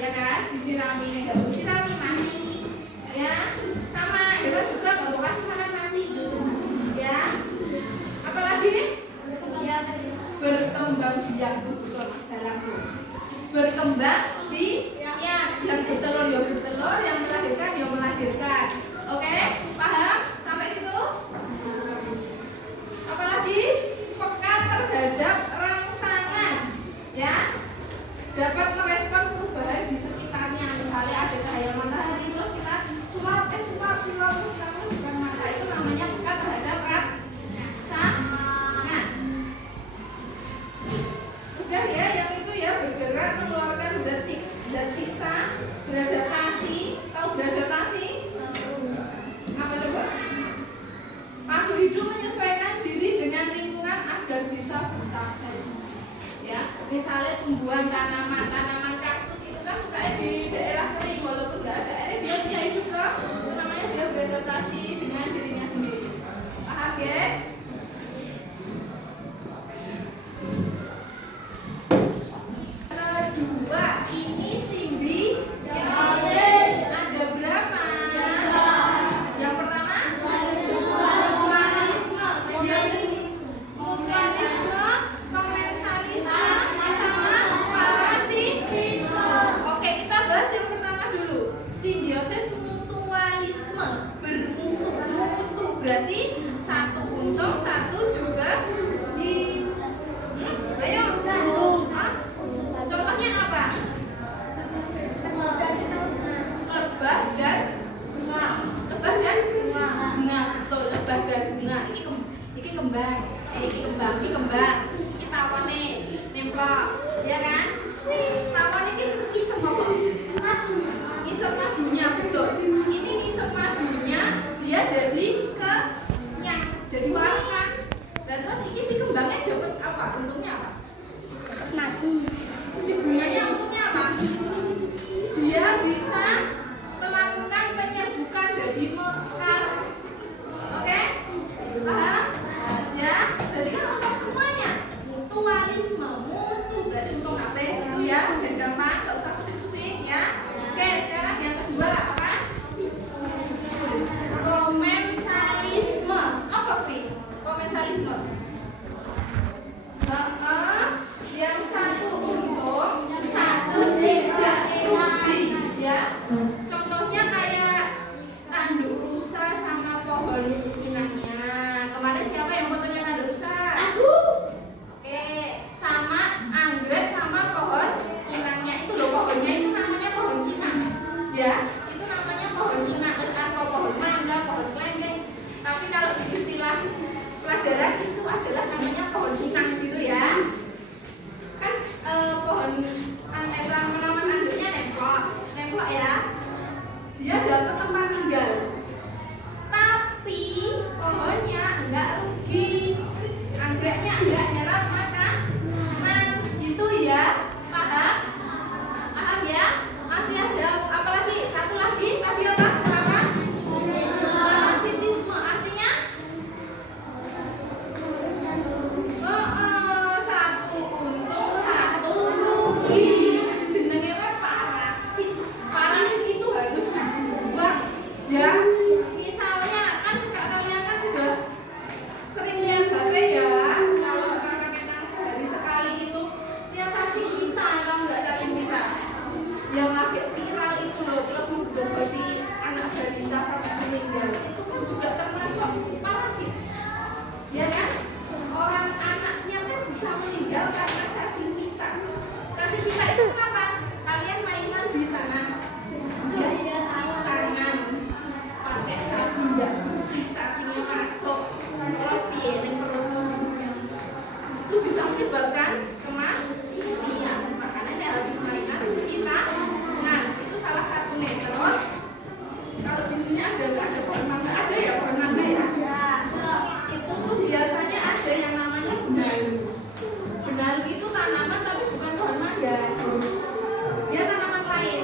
ya kan? Disirami, nggak disirami mati, ya. Sama hewan juga kalau kasih makan mati, ya. Apalagi berkembang biak, betul mas dalamku. Berkembang biak, yang bertelur ya bertelur, yang melahirkan ya melahirkan. Oke, paham sampai situ? Apalagi peka terhadap rangsangan, ya, dapat merespon perubahan di sekitarnya. Misalnya ada cahaya matahari terus kita sulap terus kamu bukan mata, itu namanya peka terhadap rangsangan. Udah ya, yang itu ya, bergerak mengeluarkan zat sisa, beradaptasi. Tahu beradaptasi? Apa coba? Makhluk hidup menyesuaikan diri dengan lingkungan agar bisa bertahan. Ya, misalnya tumbuhan tanaman kaktus itu kan sukanya di daerah kering, walaupun nggak ada air dia bisa hidup kok. Itu namanya dia beradaptasi dengan dirinya sendiri. Paham ya? Kedua, ini simbiosis. Ada berapa? Yang pertama mutualisme, komensalisme, sama parasitisme. Oke, kita bahas yang pertama dulu. Simbiosis mutualisme, bermutu berarti satu untung, satu juga ayo. Contohnya apa? Lebah dan bunga. Betul, lebah dan bunga. Iki kembang. Iki tawane nemplok, ya kan? Tawon iki ngisep apa? Ngisep madunya, betul. Ini ngisep madunya, dia jadi kenyang, jadi warna. Dan terus iki si kembangnya dapat apa? Untungnya apa? Madu. Si bunganya untungnya apa? Dia bisa melakukan penyerbukan jadi mekar. Oke? Paham? Ya, jadi kan untuk semuanya. Mutualisme, mutu berarti untung apa itu ya? Dan gampang, nggak usah pusing-pusing ya. Oke, sekarang yang kedua apa? Komensalisme. Apa sih? Komensalisme. Yang satu untung, satu tidak rugi, ya. Contohnya kayak tanduk rusa sama pohon inangnya. Kemarin siapa yang fotonya tanduk rusa? Aku. Oke, sama anggrek sama pohon inangnya itu loh, pohonnya itu namanya pohon inang, ya. Itu namanya pohon inang, atau pohon mangga, pohon kelengkeng. Tapi kalau di istilah pelajaran itu adalah namanya pohon inang gitu ya. Kan pohon tanaman anggreknya nemplok ya. Dia dapat tempat tinggal. Tapi pohonnya enggak rugi. Anggreknya enggak nyerap makanan gitu ya. Paham? Paham ya? Masih ada apa lagi? Satu lagi tadi apa? Parasitisme artinya satu untung, satu rugi. Jenenge parasit. Parasit itu harus dibuang, ya. Misalnya kan kalian kan udah sering lihat HP ya. Kalau kakak sehari sekali itu lihat cacing kita, kalau nggak cacing kita yang lagi viral itu loh, terus mengobati anak balita sampai meninggal, itu kan juga termasuk parasit, ya kan? Orang anaknya kan bisa meninggal karena cacing kita. Cacing kita itu apa? Kalian mainan di tangan, pakai sabun nggak bersih, cacingnya masuk, terus piring perut, itu bisa menyebabkan kematian. Makanya habis mainan kita, nah itu salah satunya. Terus kalau di sini nggak ada pohon mangga, ada ya pohon mangga ya? Itu tuh biasanya ada yang namanya benalu. Benalu itu tanaman tapi bukan pohon mangga. Dia tanaman lain.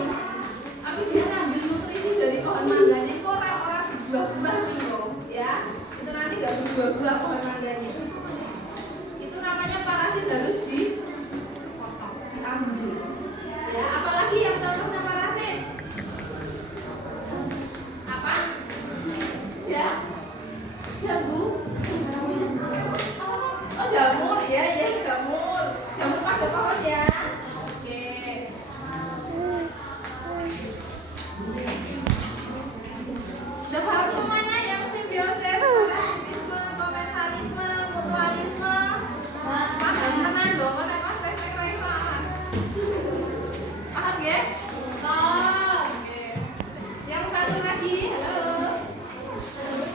Tapi dia ngambil nutrisi dari pohon mangganya itu orang-orang di buah-buah nih loh, ya. Itu nanti nggak berbuah-buah pohon mangganya. Itu namanya parasit, harus dipotong, diambil. Ya, apalagi lagi yang contohnya parasit? Apa? Jambu? Oh, jamur ya, yes, jamur. Jamur pada pohon ya. Oke. Udah paham semuanya yang simbiosis, parasitisme, komensalisme, mutualisme? Paham tenan dong, nek pas tes salah. Paham ya? Oke. Yang satu lagi, halo.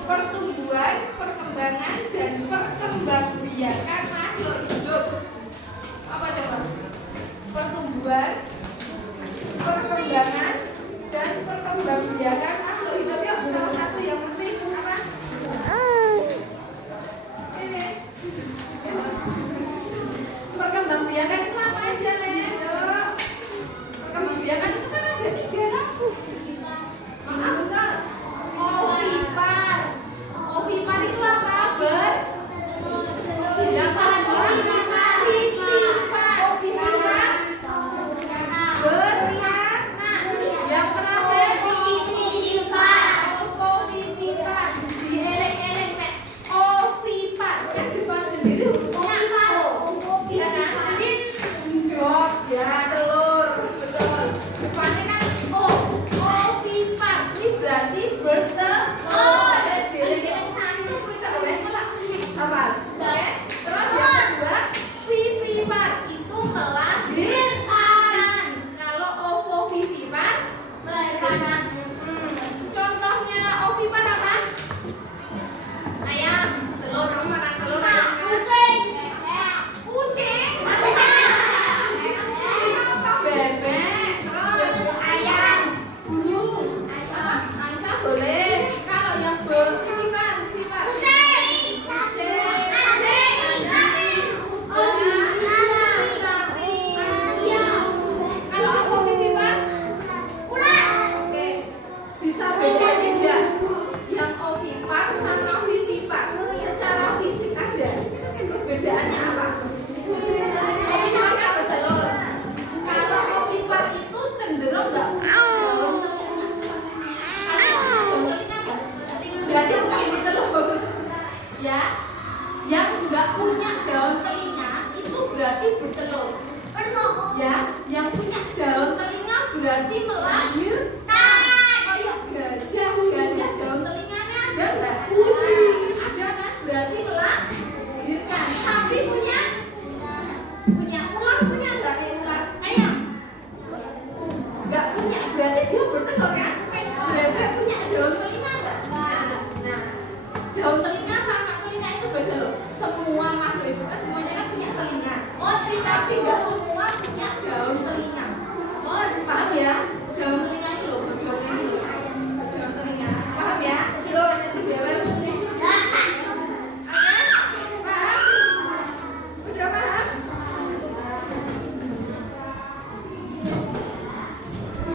Pertumbuhan, perkembangan, dan perkembangbiakan makhluk hidup. Apa coba? Pertumbuhan, perkembangan, dan perkembangbiakan makhluk hidup. Yuk, salah satu yang penting apa? Ini. Perkembangbiakan itu apa aja, Len? Yuk. Perkembangbiakan itu kan ada 3 kan? Betul. Ovipar. Ovipar itu apa? Yang kedua vivipar. Ovipar beranak. Yang terakhir ovovivipar. Dieleng-eleng nek ovipar kan depan sendiri hurufnya O. Ya kan? Jadi ndok ya telur. Betul. Depannya kan O. Ovipar. Ini berarti bertelur. Dieleng-eleng satu apa? Terus yang kedua vivipar itu melahirkan. Kalau ovovivipar melahirkan. Contohnya ovipar apa? Ayam, telur, telur ayam. Kucing. Bebek. Terus ayam, burung. Angsa boleh. Kalau yang vivipar, kalau ovovivipar oke, bisa bedain tidak yang ovipar sama vivipar secara fisik aja perbedaannya apa? Ovipar kan bertelur, kalau ovipar itu cenderung nggak daun telinga. Berarti bukan bertelur ya. Yang nggak punya daun telinga itu berarti bertelur ya. Yang punya daun telinga berarti melahirkan. Kayak gajah daun telinganya ada nggak? Ada kan? Berarti melahirkan. Sapi punya